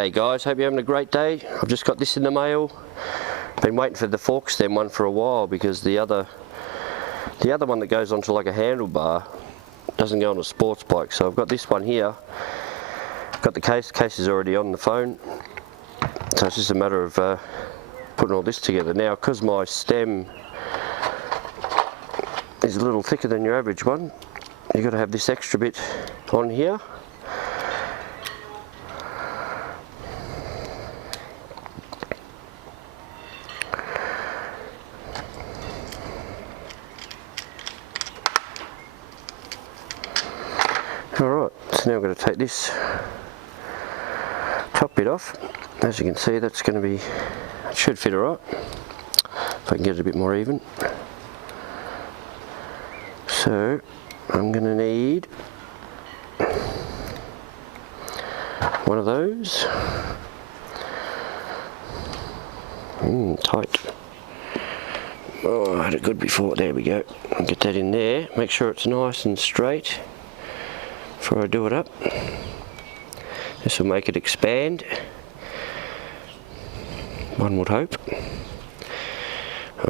G'day guys, hope you're having a great day. I've just got this in the mail. Been waiting for the fork stem one for a while because the other one that goes onto like a handlebar doesn't go on a sports bike. So I've got this one here. Got the case is already on the phone. So it's just a matter of putting all this together. Now, because my stem is a little thicker than your average one, you've got to have this extra bit on here. Alright, so now I'm going to take this top bit off. As you can see, that's going to be, it should fit alright, if I can get it a bit more even. So, I'm going to need one of those. Tight. Oh, I had it good before, there we go. I'll get that in there, make sure it's nice and straight before I do it up. This will make it expand, one would hope.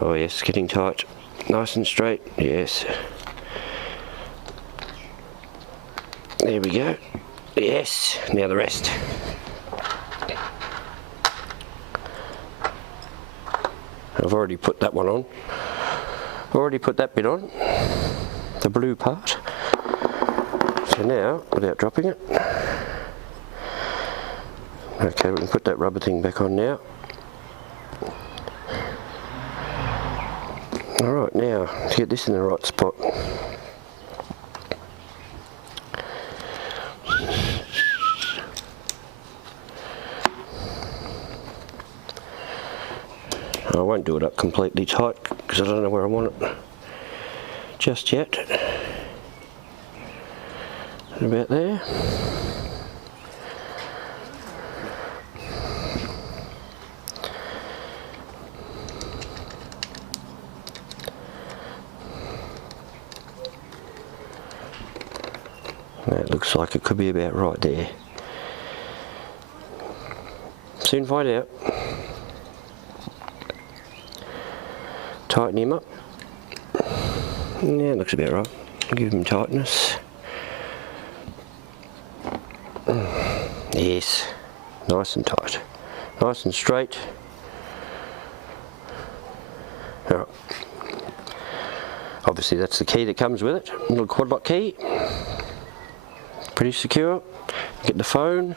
Oh yes, getting tight, nice and straight, yes. There we go, yes, now the rest. I've already put that one on, already put that bit on, the blue part. So now, without dropping it, okay, we can put that rubber thing back on now. Alright, now, to get this in the right spot. I won't do it up completely tight because I don't know where I want it just yet. About there. That looks like it could be about right there. Soon find out. Tighten him up. Yeah, looks about right. Give him tightness. Yes, nice and tight, nice and straight. Alright. Obviously that's the key that comes with it, little quad lock key. Pretty secure. Get the phone.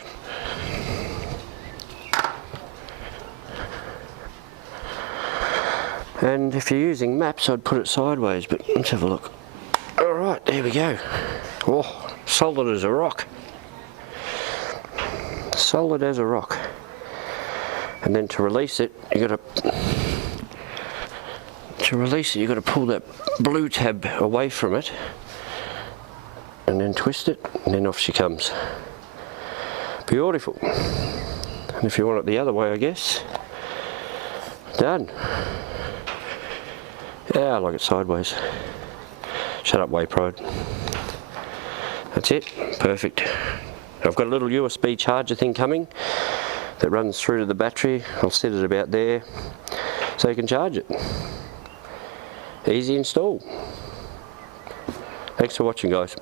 And if you're using maps, I'd put it sideways, but let's have a look. Alright, there we go. Oh, solid as a rock. Solid as a rock. And then to release it, you got to pull that blue tab away from it, and then twist it, and then off she comes. Beautiful. And if you want it the other way, I guess, done. Yeah, I like it sideways. Shut up, Way Pride. That's it, perfect. I've got a little USB charger thing coming that runs through to the battery. I'll set it about there so you can charge it. Easy install. Thanks for watching, guys.